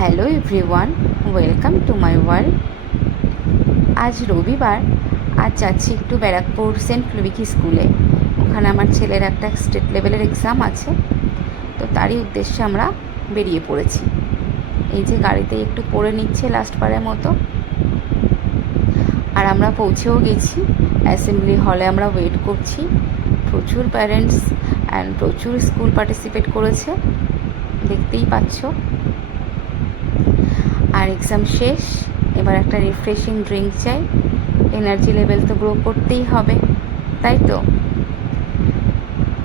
Hello everyone, welcome to my world. আজ রবিবার। আজ যাচ্ছি একটু ব্যারাকপুর সেন্ট লুইকি স্কুলে। ওখানে আমার ছেলের একটা স্টেট লেভেলের এক্সাম আছে, তো তারই উদ্দেশ্যে আমরা বেরিয়ে পড়েছি। এই যে গাড়িতে একটু পড়ে নিচ্ছে লাস্টবারের মতো, আর আমরা পৌঁছেও গেছি। অ্যাসেম্বলি হলে আমরা ওয়েট করছি। প্রচুর প্যারেন্টস অ্যান্ড প্রচুর স্কুল পার্টিসিপেট করেছে, দেখতেই পাচ্ছ। আর এক্সাম শেষ, এবার একটা রিফ্রেশিং ড্রিঙ্ক চাই। এনার্জি লেভেল তো গ্রো করতেই হবে, তাই তো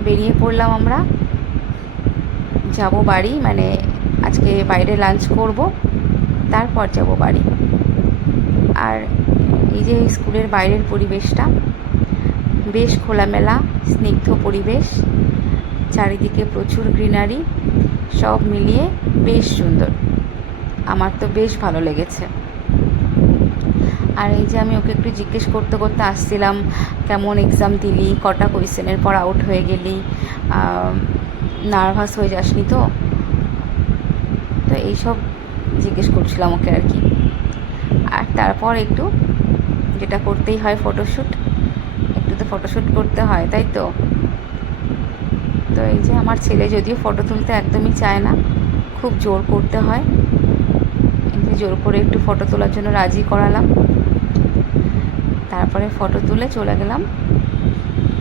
বেরিয়ে পড়লাম আমরা। যাব বাড়ি, মানে আজকে বাইরে লাঞ্চ করব, তারপর যাব বাড়ি। আর এই যে স্কুলের বাইরের পরিবেশটা বেশ খোলামেলা, স্নিগ্ধ পরিবেশ, চারিদিকে প্রচুর গ্রিনারি, সব মিলিয়ে বেশ সুন্দর। আমার তো বেশ ভালো লেগেছে। আর এই যে আমি ওকে একটু জিজ্ঞেস করতে করতে আসছিলাম, কেমন এক্সাম দিলি, কটা কোয়েশ্চেনের পর আউট হয়ে গেলি, নার্ভাস হয়ে যাসনি তো? তো এইসব জিজ্ঞেস করছিলাম ওকে আর কি। আর তারপর একটু যেটা করতেই হয়, ফটোশ্যুট। একটু তো ফটোশ্যুট করতে হয়, তাই তো। তো এই যে আমার ছেলে যদিও ফটো তুলতে একদমই চায় না, খুব জোর করতে হয়। এই যে জোর করে একটু ফটো তোলার জন্য রাজি করালাম। তারপরে ফটো তুলে চলে গেলাম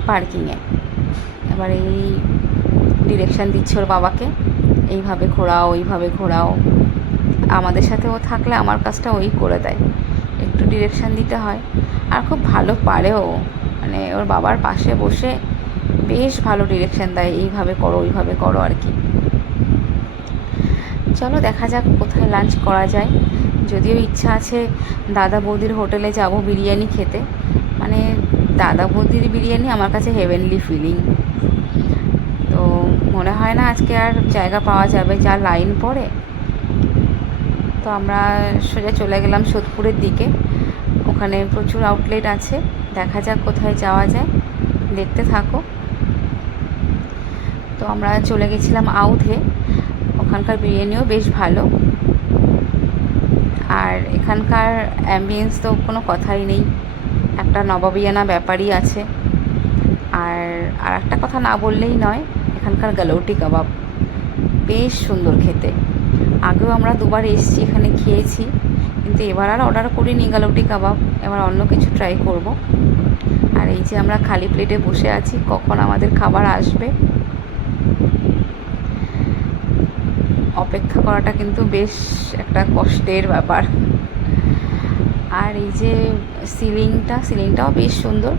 পার্কিংয়ে। এবার এই ডিরেকশান দিচ্ছে ওর বাবাকে, এইভাবে ঘোরাও, ওইভাবে ঘোরাও। আমাদের সাথে ও থাকলে আমার কাজটা ওই করে দেয়, একটু ডিরেকশান দিতে হয়। আর খুব ভালো পারেও, মানে ওর বাবার পাশে বসে বেশ ভালো ডিরেকশান দেয়, এইভাবে করো ওইভাবে করো আর কি। চলো দেখা যাক কোথায় লাঞ্চ করা যায়। যদিও ইচ্ছা আছে দাদা বৌদির হোটেলে যাব বিরিয়ানি খেতে। মানে দাদা বৌদির বিরিয়ানি আমার কাছে হেভেনলি ফিলিং। তো মনে হয় না আজকে আর জায়গা পাওয়া যাবে, যা লাইন পড়ে। তো আমরা সোজা চলে গেলাম সোদপুরের দিকে। ওখানে প্রচুর আউটলেট আছে, দেখা যাক কোথায় যাওয়া যায়, দেখতে থাকো। তো আমরা চলে গেছিলাম আউধে। ওখানকার বিরিয়ানিও বেশ ভালো, আর এখানকার অ্যাম্বিয়েন্স তো কোনো কথাই নেই, একটা নবাবিয়ানা ব্যাপারই আছে। আর একটা কথা না বললেই নয়, এখানকার গালৌটি কাবাব বেশ সুন্দর খেতে। আগেও আমরা দুবার এসেছি, এখানে খেয়েছি, কিন্তু এবার আর অর্ডার করিনি গালৌটি কাবাব, এবার অন্য কিছু ট্রাই করব। আর এই যে আমরা খালি প্লেটে বসে আছি, কখন আমাদের খাবার আসবে অপেক্ষা করাটা কিন্তু বেশ একটা কষ্টের ব্যাপার। আর এই যে সিলিংটাও বেশ সুন্দর,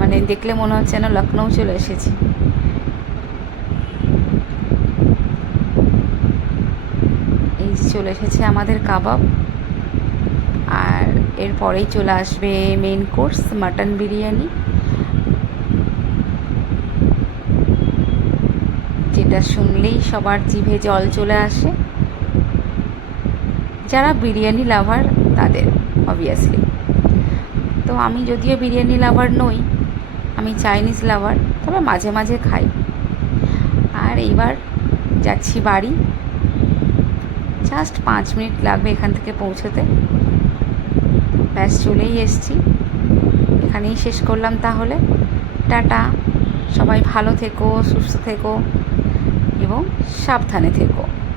মানে দেখলে মনে হচ্ছে যেন লখনৌ চলে এসেছি। এই যে চলে এসেছে আমাদের কাবাব, আর এরপরেই চলে আসবে মেন কোর্স মাটন বিরিয়ানি, যেটা শুনলেই সবার জিভে জল চলে আসে। যারা বিরিয়ানি লাভার তাদের অবভিয়াসলি। তো আমি যদিও বিরিয়ানি লাভার নই, আমি চাইনিজ লাভার, তবে মাঝে মাঝে খাই। আর এইবার যাচ্ছি বাড়ি, জাস্ট 5 মিনিট লাগবে এখান থেকে পৌঁছতে। ব্যাস চলেই এসছি, এখানেই শেষ করলাম তাহলে। টাটা, সবাই ভালো থেকো, সুস্থ থেকো এবং সাবধানে থেকো।